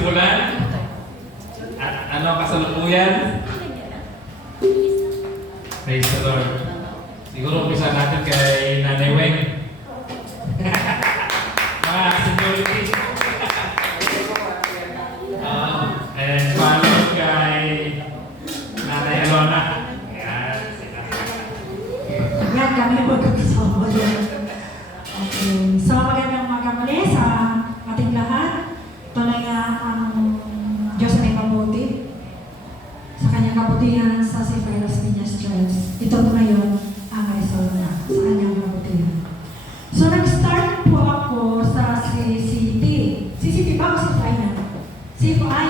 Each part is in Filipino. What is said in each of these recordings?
simulan? At ano kasalukuyan? Praise the Lord. Siguro umpisa natin kay Nanay Weng. Mga seniority. And follow kay Nanay Alona. Yan. Yan, kami magkakasama yan. Okay. So, magandang umaga muli sa ating lahat. Tuloy nga ang Diyos ay mabuti. Sa kanyang kabutihan sa Sifay Las Piñas Church. Ito po ngayon ang result na sa kanyang kabutihan. So, nag-start po ako sa CCT. CCT ba o Sifay na? Sifay?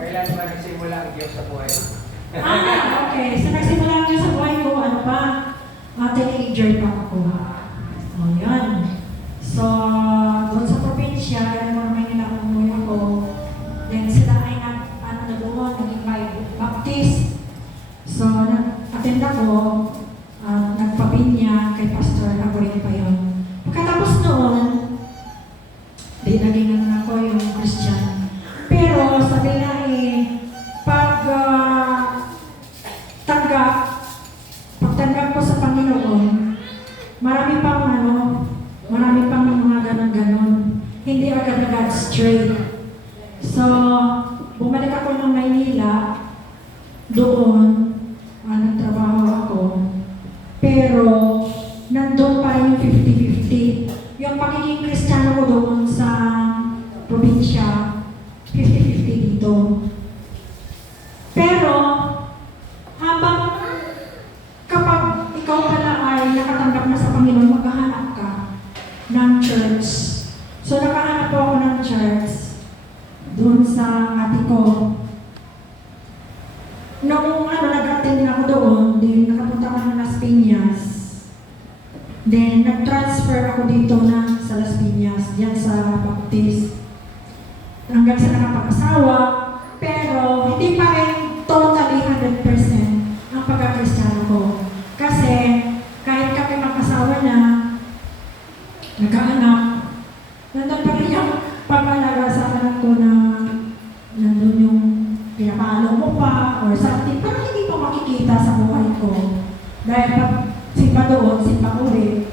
Kailan ba nagsimula ang Diyos sa buhay? Okay. So, nagsimula ang Diyos sa buhay ko. Ano pa? Teenager pa ako. O, yan. So, doon sa probinsya, yan mo naman nila umuwi ako. Then sila ay na doon, naging Baptist. So, nag-attend ako, nagpabinya kay Pastor, ako rin pa yun. Pagkatapos noon, di naging ako yung Christian. Pero sabi nga pagtanggap ko sa Panginoon, marami pang mga ganon-ganon. Hindi agad-agad straight. So, bumalik ako ng Maynila, doon, nagtrabaho ako. Pero, nandun pa yung 50-50. Yung pagiging Kristiyano ko doon sa probinsya, 50-50 dito. Pero, kapag ikaw pala ay nakatanggap na sa Panginoon, maghahanap ka ng church. So, nakahanap po ako ng church doon sa ate ko. Noong nag-attend din ako doon, then nakapunta ako ng Las Piñas. Then, nag-transfer ako dito na sa Las Piñas, diyan sa Baptist. Hanggang sa nakapag-asawa, pero hindi pa rin totally 100% ang pagkakristyano ko. Kasi, kahit kami mag-asawa na, nagkaanak, nandun pa rin yung pag-alaga sa anak ko na nandun yung pinapalo mo pa or something, pero hindi pa makikita sa buhay ko. Dahil pag simpa doon, simpa uwi.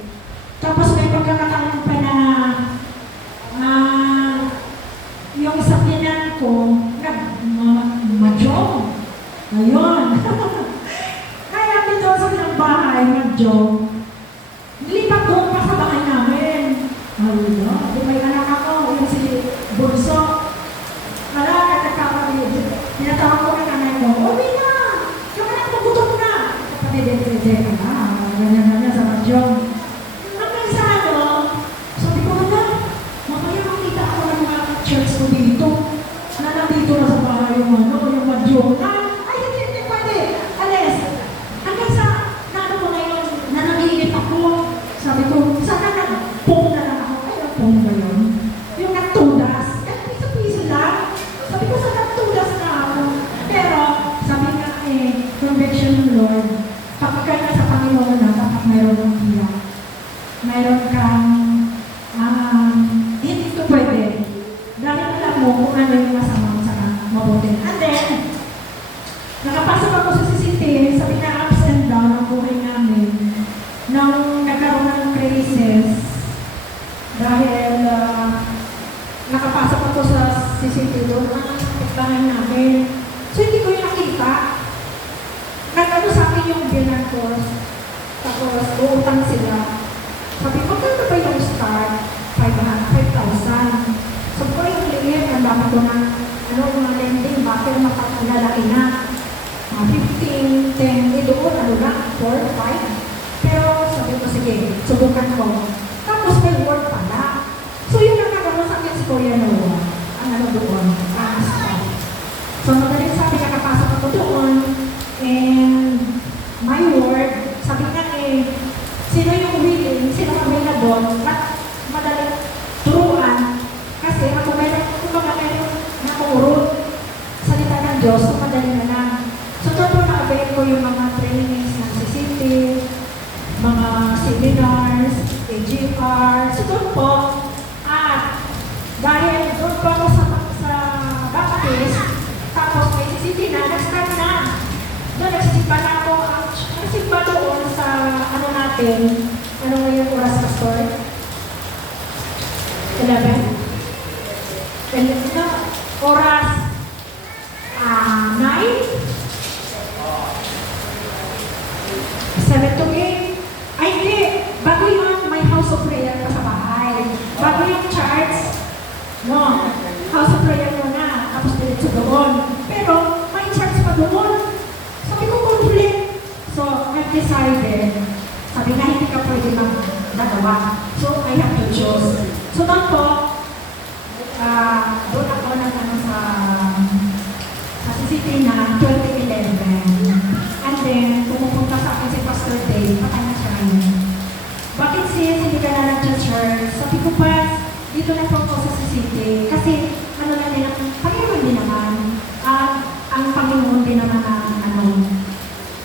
Tapos may pagkakataon pa na yung sakyanan ko, nag-majong. Ayun. Kaya dito sa ilang bahay, nag-jog. Nilipat doon pa sa bahay namin. Ayun. May anak ako, yung si Bunso. Wala, nagkakapagod. Tinatawag ko ng nanay ko, uwi na! Yung anak mo, gutom na! Kapatid-pwede ka na. Ganyan-ganyan sa majong. Hanggang sa sabi ko na, mamaya makita ako ng mga church ko dito. Na nandito na sa bahay yung majong. Ay, hindi pwede. Alis. Hanggang sa, ko ngayon, na nag-iinip ako. Sabi ko, sana nag-pong na lang ako. Ay, nag-pong ba yun? Yung nagtudas. Piso-piso lang. Sabi ko, sana nagtudas na ako. Pero, sabi nga conviction ng Lord, kapag ka na sa Panginoon na, kapag mayroon ng hiyak, mayroon kang, hindi ito pwede. Dahil alam mo kung ano yung masama sa mabuti. And then, nakapasok ako sa CCT, sabi na ups and down ang buhay namin. Nung nagkaroon ng crisis, dahil nakapasok ako sa CCT doon, ang pagbahay namin. So, hindi ko yung nakita. Nagkano sa akin yung bilang course, tapos uutang sila. Sabi ko, kano ba yung start? 5,000. So, ko yung liit, ang dami ko na, mga lending, bakit makalalaki na. 15, 10, doon, 4, 5. Pero sabi ko, sige, subukan ko. Tapos may word pala. So, yung nakagawa sa akin si Kuya Noah, ang doon, start. So, madaling sabi, nakapasok ako doon, and my word, sabi nga sino yung willing, sino available, at madaling turuan, kasi ako meron nakurot salita ng Diyos, so madaling na lang. So, doon po na-avail ko yung mga trainings ng CCT, mga seminars, AGR, so doon po, at dahil doon po ako sa natin, ano ngayong oras, Pastor? 11? No, oras 9? 7 to 8? Ay, hindi. Bago yun, may house of prayer pa sa bahay. Bago yung charts, no, house of prayer mo na, tapos diretso doon. Pero may charts pa doon. Sabi ko, conflict. So, I've decided, sabi na hindi ka pwede nagawa. So, I have to choose. So, doon po, doon ako sa CCT na 2011. And then, pumupunta sa akin si Pastor Dave, patay na siya. Bakit sis, hindi ka na nag-church? Sabi ko pa, dito na po ako sa CCT. Kasi, ano na din, Panginoon din naman. Ang Panginoon din naman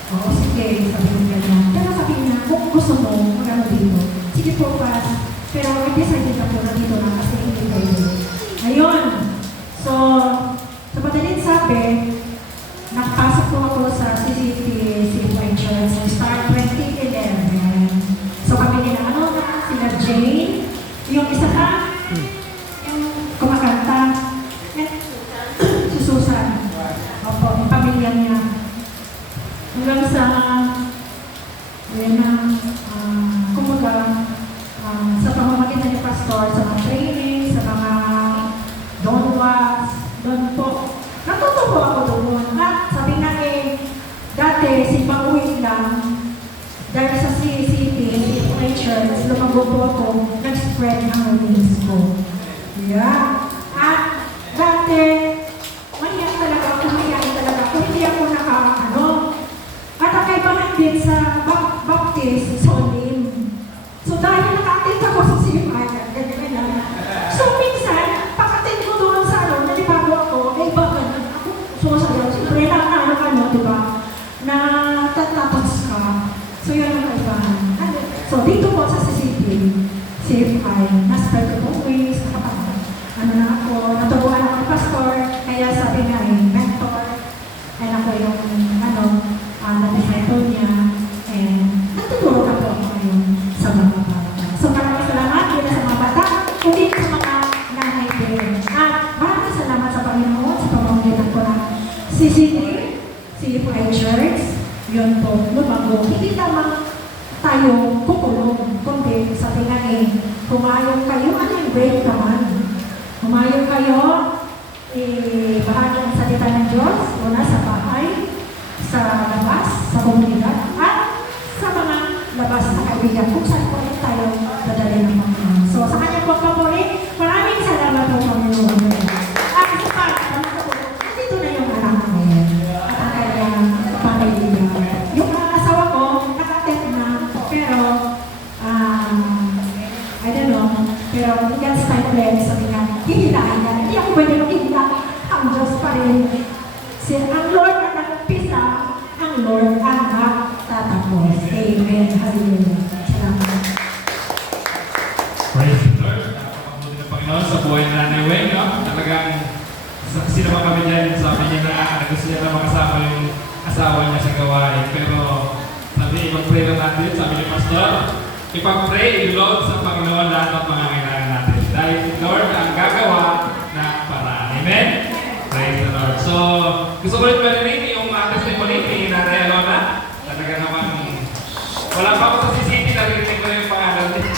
oo, sige, sabi ko ganyan. Pero sabi niya, kung gusto mo, magano dito. Sige po pa, pero I decided na po na dito na kasi hindi pwede. Ayun. So, sa madaling sabi, nakapasok po ako sa CCT City Church sa start 2011. So, kami nila, sila Jane, yung isa ka, yung kumakanta, si Susan. Opo, yung pamilya niya. Hanggang sa, kumaga, sa pamamagitan ni Pastor, sa mga training, sa mga donwas, doon po. Natuto po ako doon. At sabi nga dati, si Pauwi lang, dahil sa CCT, Church, lumago po ako, nag-spread ang wings ko. Yeah. At dati, mahiyak talaga ako, hindi ako at ang kaibahan din sa Baptist, Solim. So dahil naka-attend ako sa CMI, ganyan na. So minsan, pag-attend ko doon sa nalibago ako, baka ako sumasayaw. Siyempre na di ba? Na tatatas ka. So yun ang kaibahan. So dito po sa CMI, na-spread ko ways, natubuhan ako ng pastor, kaya sabi nga mentor, and ako yung na-disciple niya, and natuturo ka po ako ngayon sa mga bata. So maraming salamat din sa mga bata, kundi sa mga nanay din. At maraming salamat sa Panginoon sa pamamagitan ko ng CCT, CFI Church, yun po, lumago. Hindi naman tayo kukulong, kundi sabi nga pumayong kayo, ano yung break naman? Pumayong kayo, bahagi ang salita ng Diyos, una sa bahay, sa labas, sa komunidad, at sa mga labas na kaibigan. Kung saan po rin tayo dadali ng Panginoon. So, sa kanya po kapuri, maraming salamat po Panginoon. At isa pa, nandito na yung anak ko ngayon. At ang kanyang pangaibigan. Yung asawa ko, naka-attend na, pero, I don't know, pero God's time plan, sabi nga, hihilahin na. Hindi ako pwede hihilahin. Ang Diyos pa rin. Ang Lord ang nagpisa, ang Lord ang magtatapos. Amen. Hallelujah. Salamat. Praise the Lord. Napakabuti ng Panginoon sa buhay na Nanay Weng, no? Talagang, sino ba kami dyan? Sabi niya na gusto niya na makasama yung asawa niya sa gawain. Pero, sabi, ipag-pray lang natin. Sabi ni Pastor, ipag-pray, i-load sa Panginoon lahat ng mga kailangan natin. Dahil Lord ang gagawa ng paraan. Amen? Praise the Lord. So, gusto ko rin marinig yung testimony ni Nanay Alona. Talaga naman, wala pa ako sa CCT, narinig ko na yung pangalan niya.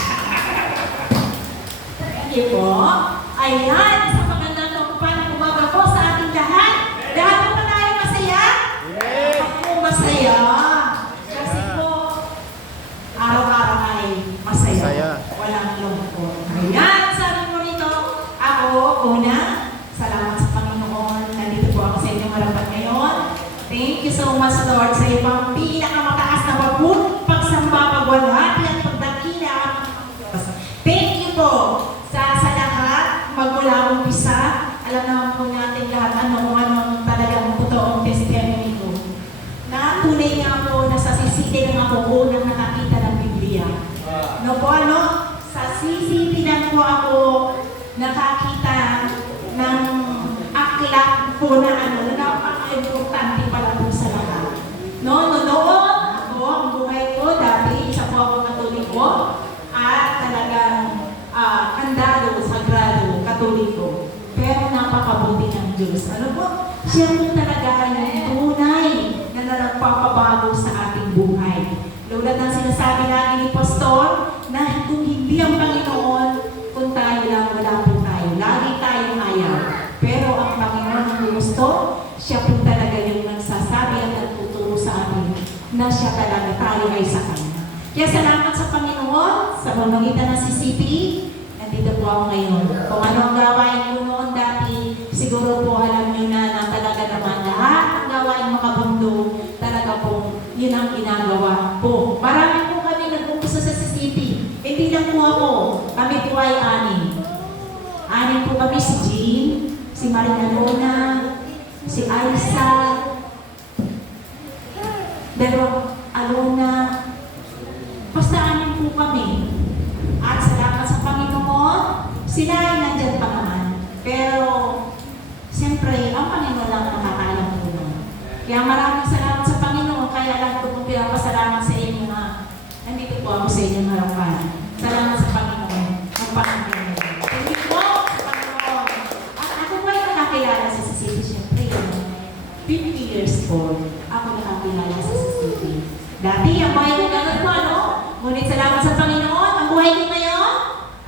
Thank you po. Ayan, sa magandang ng umaga po sa ating lahat. Lahat po ba tayo masaya? Yes! Ako masaya. Kasi po, araw-araw ay masaya. Walang lungkot. Ayan, sabi mo rito, ako, una, salamat sa Panginoon. Nandito po ako sa inyong harapan ngayon. Thank you so much, Lord, sa iyong pinakamataas na pagsamba, pagwalhati at pagdakila. Thank you po sa lahat, magmula umpisa. Alam naman po natin lahat kung ano talagang totoong testimony ko. Na tunay nga po na sa CCT lang ako unang nakakita ng Biblia. No po, sa CCT lang po ako nakakita ng aklat po na napaka-importante pala po sa lahat. Noon, ako, ang buhay ko, dati, isa po ako Katoliko. Pero napakabuti ng Diyos. Ano po? Siya po talaga yung tunay na nagpapabago sa ating buhay. Tulad ng sinasabi lagi ni Pastor, na kung hindi ang Panginoon, kung tayo lang, wala po tayo. Lagi tayong ayaw. Pero ang Panginoon ang gusto, siya po talaga yung nagsasabi at nagtuturo sa atin na siya talaga tayo ay sa Kanya. Kaya salamat sa Panginoon, sa pamamagitan ng CCP, nandito po ako ngayon. Kung ano ang gawain ko noon dati, siguro po alam niyo na talaga naman lahat ang gawain makabundo, talaga po, yun ang ginagawa po. Marami po kami nag-umpisa sa CCP. Hindi lang po ako. Kami po ay anim. Anim po kami, si Jean, si Marina Luna, si Aisa, Alona, basta anim po kami. At salamat sa Panginoon, sila ay nandyan pa naman. Pero, siyempre, ang Panginoon lang nakakalam po nun. Kaya maraming salamat sa Panginoon, kaya lang po kong pinapasalamat sa inyo na nandito po ako sa inyong harapan. Salamat sa Panginoon, ang Panginoon. Thank you po sa Panginoon. At ako po ay nakakilala sa CCP, siyempre. 50 years old, ako nakakilala sa CCP. Dati, ang buhay ko ganun po, ano? Ngunit salamat sa Panginoon, ang buhay ko ngayon,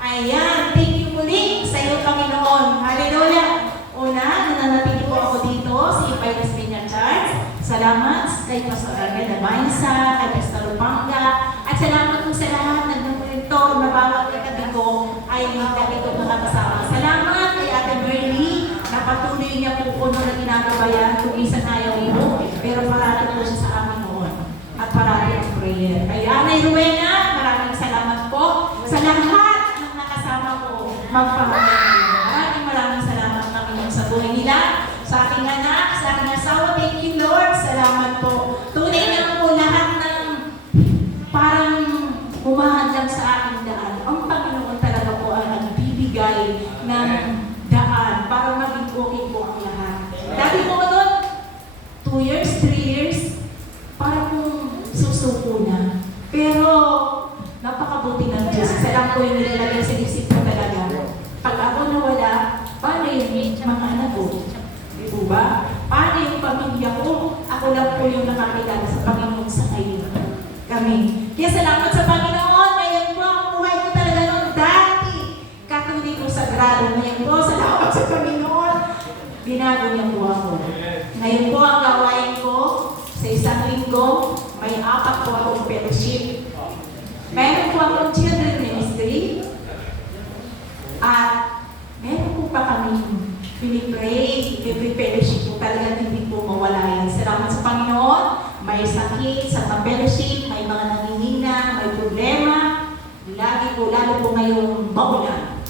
ayan, thank you muli sa iyo, Panginoon. Hallelujah! Una, nananatili po ako dito, si Pailas Vineyard Church. Salamat kay Pastor Argel Abainsa, kay Pastor Lupanga, at salamat po sa lahat ng nagmonitor na bawat katabi ko ay dito makakasama. Salamat kay Ate Bernie, na patuloy niya po puno na ginagawa yan, kung isa na ayaw mo, pero parati po siya sa amin noon. At parati ang prayer. Kay Anay Rowena, maraming salamat po sa lahat ng nakasama ko magpahanggang. Maraming salamat kami sa buhay nila, sa aking anak, sa aking asawa. Thank you, Lord. Salamat po. Tunay na po lahat ng parang humahadlang sa aking daan. Ang Panginoon talaga po ang nagbibigay ng daan para maging okay po ang lahat. Dati po ko doon, 2 years, 3 years, para pong susuko na. Pero, napakabuti ng Diyos. Isa lang po yung nilalagay sa isip ko talaga. Pag ako nawala, paano yung mga anak ko? Di po ba? Paano yung pamilya ko? Ako lang po yung nakakilala sa Panginoon sa ngayon. Kami. Kaya salamat sa Panginoon. Ngayon po, ang buhay ko talaga noon dati. Katoliko sagrado. Ngayon po, salamat sa Panginoon. Binago niya po ako. Ngayon po, ang gawain ko, sa isang linggo, may 4 po akong fellowship. Meron po akong children ministry. At meron po pa kami pinipray, every fellowship po talaga hindi po mawala yan. Salamat sa Panginoon. May sakit sa mga fellowship, may mga nanginina, may problema. Lagi po, lalo po ngayong maulan.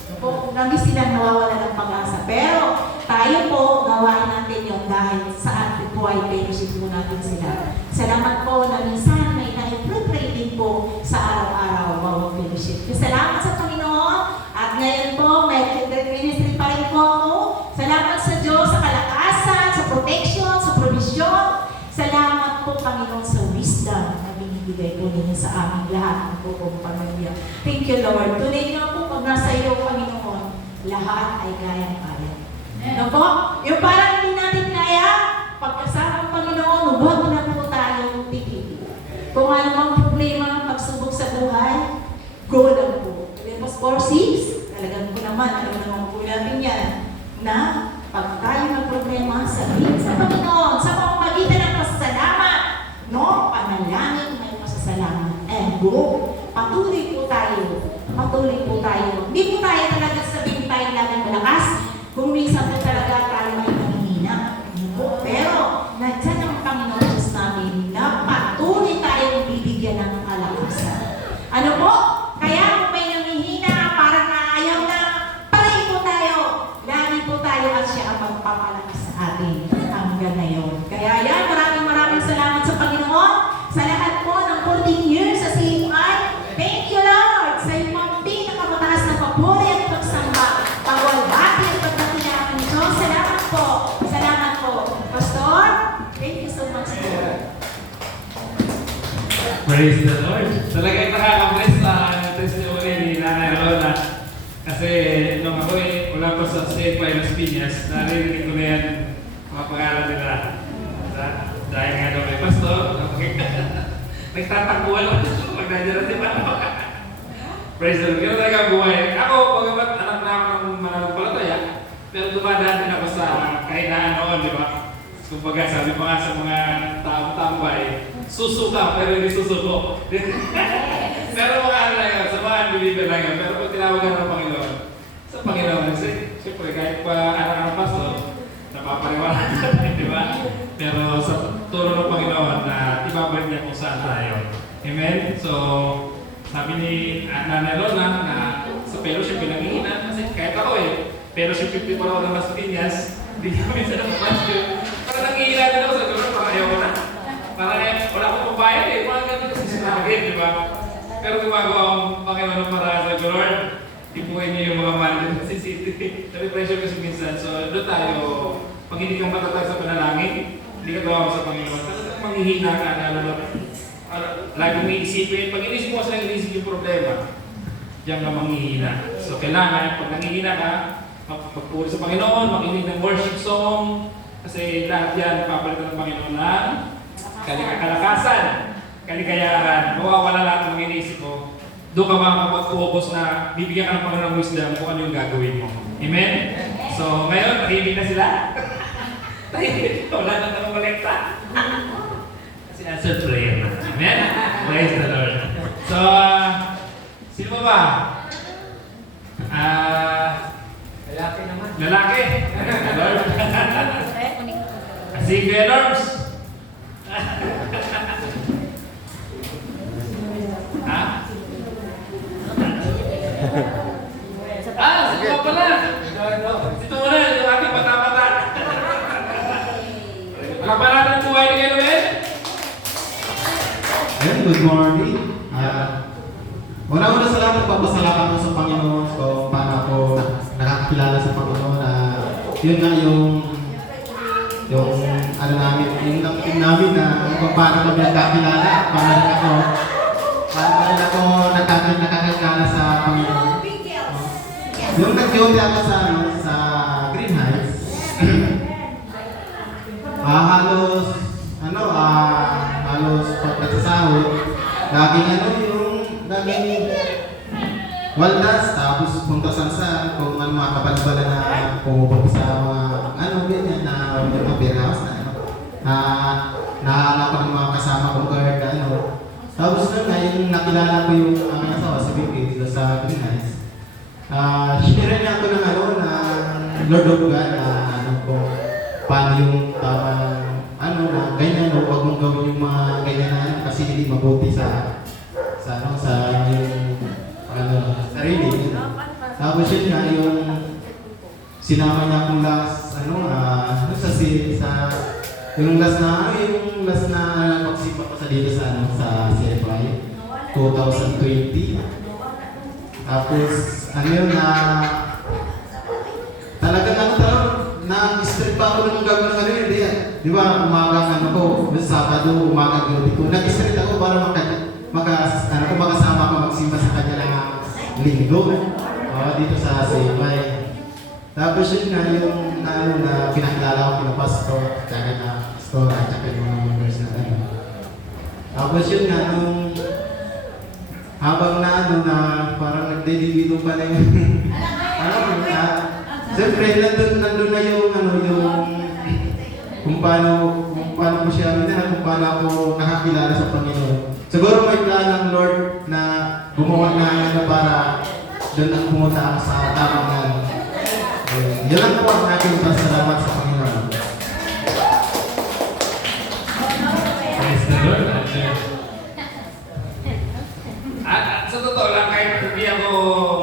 Lagi silang nawawala ng pag-asa. Pero tayo po, gawain natin yun dahil sa atin po ay fellowship po natin sila. Salamat po na minsan may na-pray din po sa araw-araw bawat fellowship. Salamat sa Panginoon. At ngayon po, may children ministry pa rin po ako. Salamat sa Diyos sa kalakasan, sa protection, sa provision. Salamat po, Panginoon, sa wisdom na binibigay po ninyo sa aming lahat ng buong pamilya. Thank you, Lord. Tunay nga po, pag nasa iyo, Panginoon, lahat ay kayang-kaya. Ano po? Yung parang hindi natin kaya, pagkasama ng Panginoon, huwag na po tayo titigil. Kung ano mang problema, pagsubok sa buhay, go lang po. Philippians 4:6, talagang po naman, alam naman po natin yan, na pag tayo ng problema, sabihin sa Panginoon, sa pamamagitan ng pasasalamat, no? Panalangin may pasasalamat. And go. Patuloy po tayo. Patuloy po tayo. Hindi po tayo talaga sabihin tayo laging malakas. Kung minsan po talaga tayo ay nanghihina. Pero, nandiyan ang Panginoon Diyos namin na patuloy tayong bibigyan ng kalakasan. Ano po? Kaya kung may nanghihina, parang naayaw na, paray po tayo. Lagi po tayo at siya ang magpapalakas sa atin hanggang ngayon. Kaya yan, maraming salamat sa Panginoon. Sa lahat po ng 14 years sa CFI, thank you, Lord, sa iyong pinakamataas na papuri at pagsamba. Pagwalhati at pagkakilala ng Diyos. Salamat po. Salamat po. Pastor, thank you so much, Lord. Praise the Lord. Talagang nakaka-bless sa testimony ni Nanay Rona. Kasi nung ako wala pa sa St. Pius Piñas, naririnig ko na yan mga pangalan nila. Dahil nga daw may pastor, nagtatakbuhan ako pag nandiyan na si Pano. Praise the Lord. Ganun talaga ang buhay. Ako, pagamat anak na ako ng mananampalataya, pero dumadaan din ako sa kahinaan noon, di ba? Kumbaga, sabi pa nga sa mga tambay, susuka pero hindi susuko. Pero mga ano na yun, sa mga unbeliever na yun, pero pag tinawagan ng Panginoon, sa Panginoon, kasi siyempre kahit pa anak ng pastor, napapariwala natin, di ba? Pero sa turo ng Panginoon na ibabalik niya kung saan tayo. Amen? So, sabi ni Nanay Lola na sa fellowship pinanginginan, kasi kahit ako fellowship 50 pa ako ng Las Piñas, hindi kami sa fellowship. Parang nangihilan din ako sa gano'n, parang ayaw ko na. Parang wala akong pabayad mga ganun kasi sinagin, di ba? Pero gumagawa ang Panginoon ng paraan sa Lord, ipuhin niyo yung mga mali ng CCTV. Nabi-pressure kasi minsan, so doon tayo, pag hindi kang matatag sa panalangin, hindi ka gawa sa Panginoon. Talagang manghihina ka na lagi mong iisipin. Pag inisip mo sa inisip yung problema, diyan ka manghihina. So kailangan, pag nanghihina ka, magpuri sa Panginoon, makinig ng worship song, kasi lahat yan papalitan ng Panginoon ng kalakasan, kaligayahan, mawawala lahat ng mga inisip mo. Doon ka makakapag-focus na bibigyan ka ng Panginoon ng wisdom kung ano yung gagawin mo. Amen? So ngayon, tahimik na sila. Tahimik, wala na nang kolekta. Kasi answered prayer na. Amen? Praise the Lord. So, sino ba? Lalaki naman. Lalaki. Lord. Si Kuya Norms. Ha? Si Papa pala. Ito muna, yung ating bata-bata. Nakapalan ng buhay ni Kuya Noel? Good morning. Una-una sa lahat, nagpapasalamat ko sa Panginoon kung paano ako nakakilala sa Panginoon. Yun nga yung ano namin, yung team namin na kung paano kami nagkakilala, paano rin ako nakakilala sa Panginoon. Yung nag-duty ako sa Green Heights, halos pag nagsasahod, laging waldas, tapos punta sa kung ano mga kabalbala na pumupunta sa mga ganyan na mga beer house nahanap ko ng mga kasama kong guard tapos yung nakilala ko yung aming asawa si Bibi dito sa Green Heights. Sinira niya ako ng Lord of God kung paano yung na ganyan huwag mong gawin yung mga ganyan kasi hindi mabuti sa yung sarili. Tapos yun nga yung sinama niya akong last yung last na pagsipa ko sa dito sa CFI 2020. Tapos talagang nag-strip pa ako ng gagawin di ba umaga ko Sabado umaga gabi ko nag-strip ako para makasama ko magsimba sa kanya ng linggo dito sa CFI. Tapos yun nga yung na pinakilala ko kina pastor tsaka na pastor at tsaka yung mga members na tapos yun nga nung habang na parang nagdedibito pa na yung siyempre nandun na yung kung paano ko siya kung paano ako nakakilala sa Panginoon. Siguro may plan ng Lord na gumawa na para doon ang pumunta ako sa tamang yun lang po ang aking pasalamat sa Panginoon. Praise the Lord. At sa totoo lang, kahit hindi ako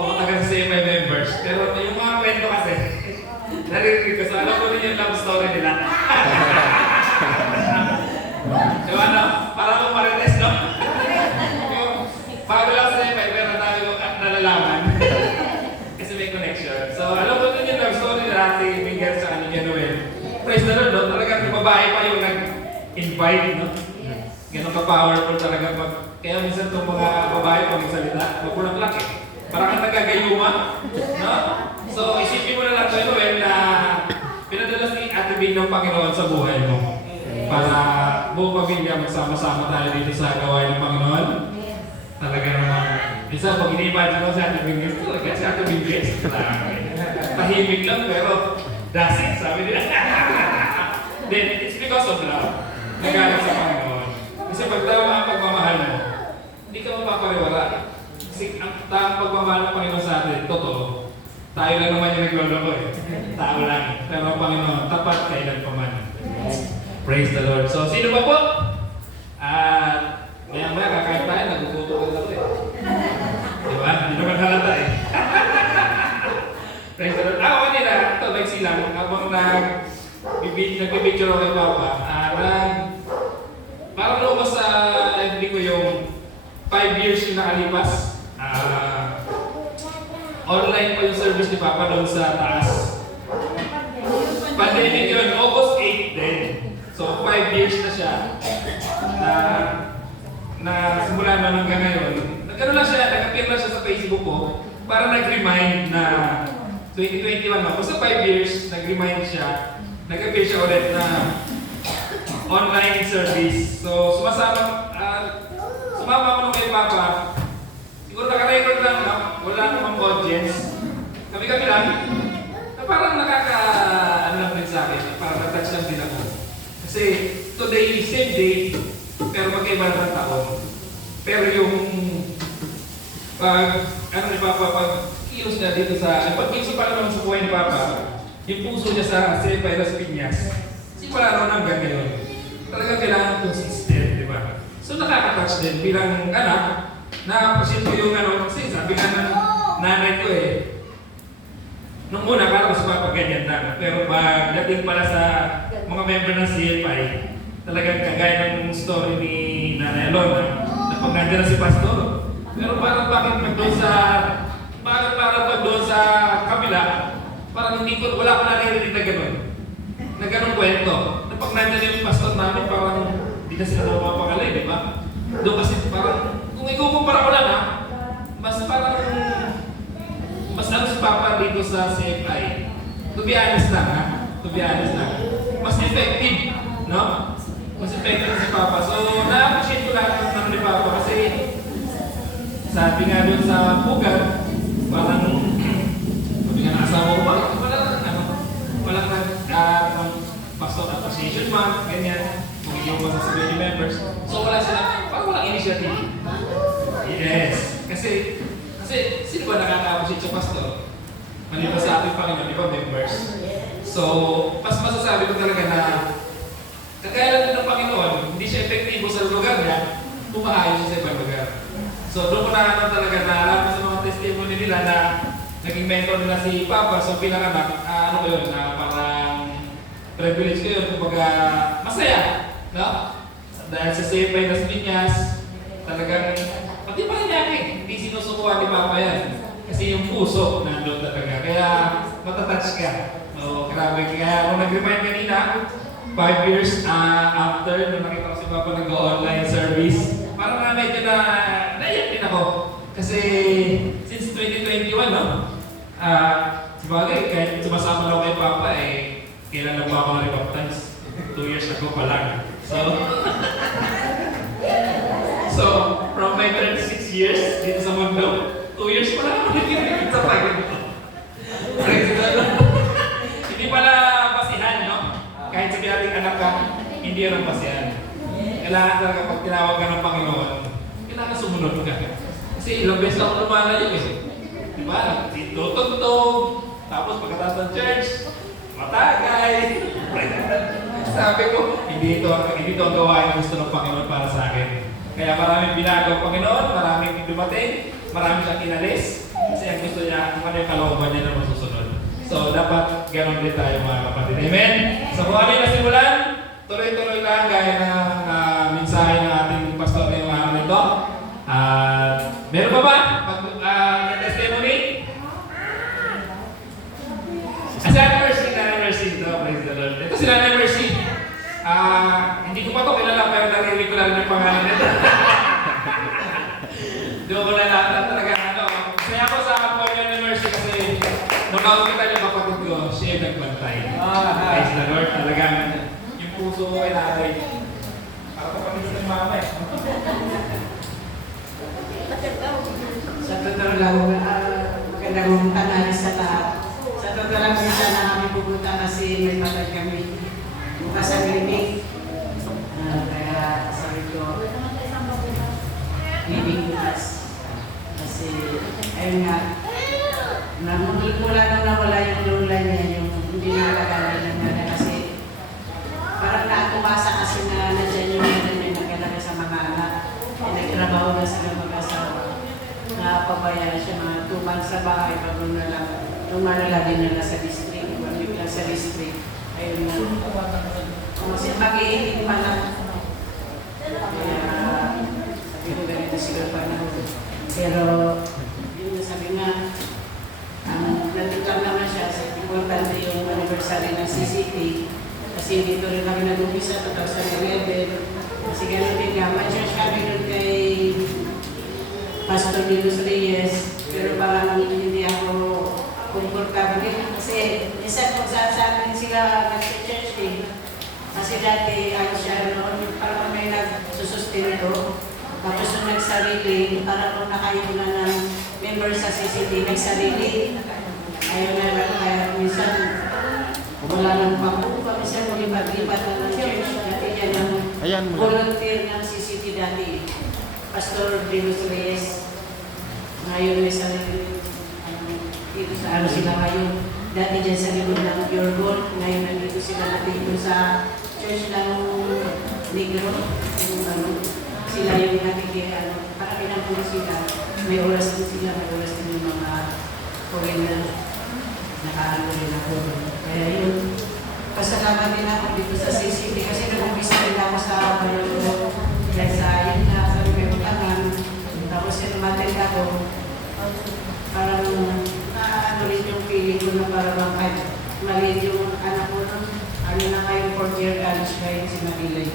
matagal sa my members, pero yung mga kwento kasi, naririnig ko. So alam ko rin yung love story nila. So para mo marites, no? Bago lang sa MI, pero tayo nalalaman. Kasi may connection. So alam ko rin yung love story nila, si Miguel sa Noel. Praise the Lord, no? Talagang yung babae pa yung nag-invite, no? Ganun ka-powerful talaga. Kaya minsan itong mga babae pag nagsalita, magpulang-laki. Parang kang nagagayuma. No? So, isipin mo na lang tayo, na pinadala si Ate Bing ng Panginoon sa buhay mo. Para buong pamilya magsama-sama tayo dito sa gawain ng Panginoon. Talaga naman. Minsan, pag ini-imagine ko si Ate Bing, talaga si Ate Bing, tahimik lang, pero that's it, sabi nila. Then, it's because of love. Nagalang sa Panginoon. Kasi pag tama ang pagmamahal mo, hindi ka mapapariwala. Kasi ang pagmamahal ng Panginoon sa atin, totoo. Tayo lang naman yung nagloloko eh. Tao lang. Pero ang Panginoon, tapat kailan pa man. Praise the Lord. So, sino ba po? Maya-maya, kakain tayo, nagugutom ako eh. Diba? Hindi naman halata eh. Praise the Lord. Kanina, ito, nagsilang, habang nagbibidyo ako kay Papa, parang lumabas sa FB ko yung 5 years yung nakalipas. Online pa yung service ni Papa doon sa taas. Pandemic yun, August 8 din. So, 5 years na siya na simula na hanggang ngayon. Nagkaroon lang siya, nag-appear lang siya sa Facebook ko para nag-remind na 2021 na. Basta 5 years, nag-remind siya. Nag-appear siya ulit na online service. So, sumama ako nung kay Papa. Siguro naka-record lang, no? Wala namang audience. Kami-kami lang. Na parang ano lang rin sa akin. Parang na-touch lang din ako. Kasi today, same day, pero magkaiba ng taon. Pero yung ano ni Papa, pag kilos niya dito pag kilos pa naman sa buhay ni Papa, yung puso niya sa Sierra Las Piñas, simula ron hanggang ngayon. Talagang kailangan consistent, di ba? So nakaka-touch din bilang anak, na-appreciate ko yung kasi sabi nga ng nanay ko eh, nung una, akala ko si Papa ganyan lang. Pero pagdating pala sa mga member ng CFI, talagang kagaya ng story ni Nanay Alona, na pag nandiyan na si Pastor. Pero parang bakit pag doon sa kabila, parang wala ko naririnig na gano'n. Na gano'ng kwento. Na pag nandiyan yung Pastor namin, parang hindi na sila napapakalay, di ba? Doon kasi parang, kung ikukumpara ko lang mas parang mas ano si Papa dito sa CFI, to be honest lang, mas effective, no? Mas effective si Papa. So, na-appreciate ko lahat ng ni Papa kasi sabi nga doon sa Pugat, parang sabi nga ng asawa ko, wala pastor appreciation month, ganyan, magiging masasabihin ni members. So, parang walang initiative. Yes. Kasi sino ba nakaka-appreciate sa pastor? Maliban sa ating Panginoon, di ba, members? So, mas masasabi ko talaga na kagaya lang din ng Panginoon, hindi siya epektibo sa lugar niya, pumahayo siya sa ibang lugar. So, doon ko na talaga na alam sa mga testimony nila na naging mentor nila si Papa. So, bilang anak, ano ko yun, parang privilege ko yun, kumbaga masaya, no? Dahil sa CFI Las Piñas, talagang pati pa rin natin, hindi sinusukuha ni Papa yan. Kasi yung puso nandun talaga. Kaya matatouch ka. So, grabe. Kaya kung nag-remind kanina, 5 years after nung nakita ko si Papa nag-online service, parang medyo naiyak din ako. Kasi since 2021, no? Sabagay, kahit sumasama lang kay Papa, kailan lang ba ako na-rebaptize? 2 years ago pa lang. So, from my 36 years dito sa mundo, 2 years pa lang ako nagkikita sa Panginoon. Hindi pala basihan, no? Kahit sabi natin anak ka, hindi yan ang basihan. Kailangan talaga pag tinawag ka ng Panginoon, kailangan sumunod ka. Kasi ilang beses ako lumalayo eh. Diba? Tutugtog, tapos pagkatapos ng church, matagay. Sabi ko, hindi ito ang gawain na gusto ng Panginoon para sa akin. Kaya maraming binago ang Panginoon, maraming dumating, maraming siyang inalis. Kasi ang gusto niya, kung ano yung kalooban niya na masusunod. So, dapat ganon din tayo mga kapatid. Amen? So, kung ano yung nasimulan, tuloy-tuloy lang gaya ng mensahe ng ating pastor ngayong araw nito. Meron pa ba? Testimony? Si Nanay Mercy ito. Praise the Lord. Ito si Nanay Mercy. Hindi ko pa ito kilala, pero narinig ko lang ng pangalan nito. Doon ko na talaga, masaya ako sa nung nakakita yung kapatid ko, siya yung nagbantay. Praise the Lord, talagang yung puso ko ay nakay. Para kapatid sa mama eh. Sa totoo lang, magandang tanali sa lahat. Sa totoo lang, minsan na kami pupunta kasi may patag kami. Bukas ang limig. Kaya sabi ko, limig bukas. Kasi, ayun nga, mula nung nawala yung lola niya, yung hindi nakakagawa ng nana kasi parang natumasa kasi na nandiyan yung nana niya nagkalaga sa mga anak. Nagtrabaho na sila mag-asawa. Napabayaan siya mga 2 months sa bahay bago na lang lumalagay nila sa district. Balik lang sa district. Ayun na. Kasi mag-iinig pa lang. Kaya sabi ko ganito siguro pa na. Pero yun na sabi nga, nandito lang naman siya. Importante yung anniversary ng CCT. Kasi dito rin kami nag-umpisa 2011. Kasi gano'n din nga, ma-church kami doon kay Pastor Dilos Reyes, pero parang hindi ako komportable kasi isa kung saan sa amin sila nag-church eh. Kasi dati ano siya noon, parang may nagsusustento. Tapos nung nagsarili, parang nung nakayo na ng member sa CCT, nagsarili. Ayaw na kaya minsan wala nang pagpupa, minsan lipat-lipat na ng church. Dati yan ang volunteer ng CCT dati. Pastor Dilos Reyes. Ngayon may sarili dito sa ano sila ngayon. Dati dyan sa likod ng Pure Gold. Ngayon nandito sila natin sa church ng Negro. Yung, sila yung nakikita. Para pinampulo sila. May oras din sila. May oras din yung mga kawin na nakaano rin ako. Kaya yun. Pasalamat din ako dito sa CCT kasi nag-umpisa rin ako sa Lasayan na sa Lumebutangan. Tapos sinumatin ako, parang naano rin yung feeling ko na parang kahit maliit yung anak ko nun. Ano na kayo 4th year college kayo si Manilay.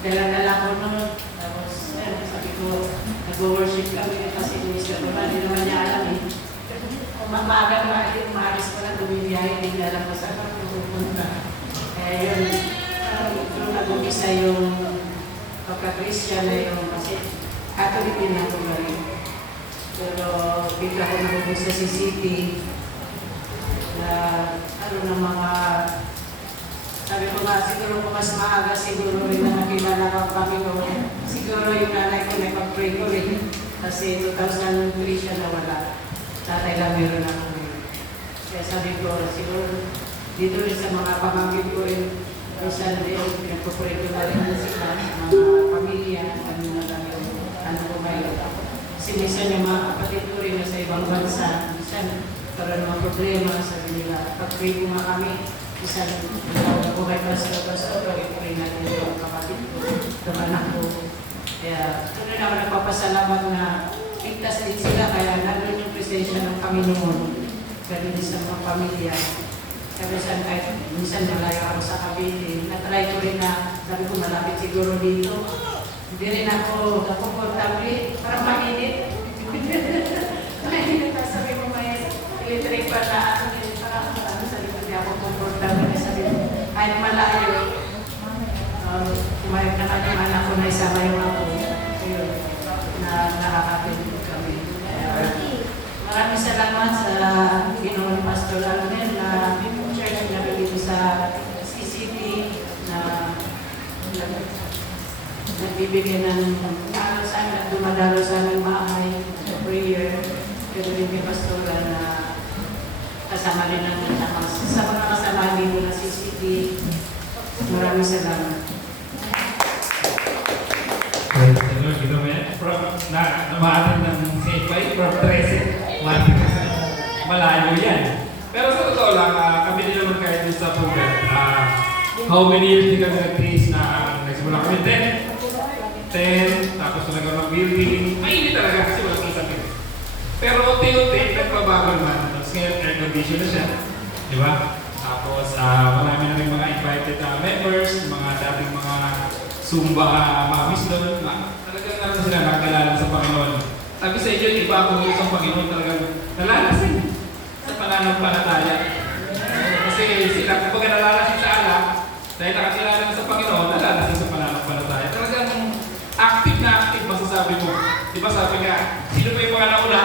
Dala-dala ko nun. Tapos sabi ko, nag-worship kami kasi Mr. Baba, hindi naman niya alam eh. Umaga na rin, maalis ko na bumibiyahe, hindi alam ko saan ako pupunta. Kaya yun, yung nag-umpisa yung pagka-Christian na yun kasi Catholic din ako na rin. Pero bigla ko nakukuha sa CCT na ano ng mga sabi ko nga siguro kung mas maaga siguro rin na nakilala ko ang Panginoon. Siguro yung nanay ko may pag-pray ko rin kasi 2003 siya nawala. Tatay lang meron ako rin. Kaya sabi ko siguro dito rin sa mga pamangkin ko rin minsan din, nagpupray ko na rin sila sa mga pamilya, ano na lang yung ano ko ngayon. Kasi minsan yung mga kapatid ko rin sa ibang bansa, minsan karoon mga problema, sabi nila, pag-pray ko nga kami, minsan nabuhay pa sa basta, pag-pray natin yung kapatid ko, yung anak ko. Kaya tuloy na ako nagpapasalamat na ligtas din sila, kaya nandun yung presensya ng Panginoon, ganun din sa mga pamilya. Sabi saan kahit minsan nalayo ako sa Cavite, natry ko rin na sabi ko malapit siguro dito. Hindi rin ako komportable, parang mainit. Mainit na sabi ko may electric pa na parang sabi ko hindi ako komportable. Sabi ko kahit malayo, kumayag na kanyang anak ko na isama yung ako. Ayun, na nakakapit kami. Maraming salamat sa Ginoong Pastor Almen na church na dito sa CCT na nagbibigay ng ano sa amin at dumadalo sa aming bahay sa prayer. Pero rin kay Pastora na kasama rin namin sa mga kasama dito na CCT. Maraming salamat. Praise the Lord, you know, man. From namaatin ng Safeway, from 13, malayo yan. Pero sa totoo lang, kami din naman kahit din sa program. How many years din kami nag-taste na nagsimula kami 10, tapos talaga ng building. Mainit talaga kasi walang isang din. Pero unti-unti, nagbabago naman. Tapos ngayon, air condition na siya. Di ba? Tapos marami na rin mga invited members, mga dating mga Zumba, mamis doon. Talagang naman sila nakakilala sa Panginoon. Sabi sa inyo, iba ako sa Panginoon talagang nalalasin. Sa panahon mananampalataya. Kasi sila, kumbaga nalalasing sa alak, dahil nakakilala na sa Panginoon, nalalasing sa pananampalataya. Talagang active na active, masasabi mo. Di ba sabi nga, sino pa yung mga nauna,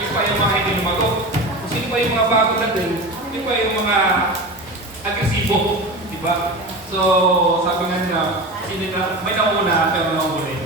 yung pa yung mga hindi lumago. Kung sino pa yung mga bago natin, yung pa yung mga agresibo. Di ba? So, sabi nga nila, sino na, may nauna pero nauna.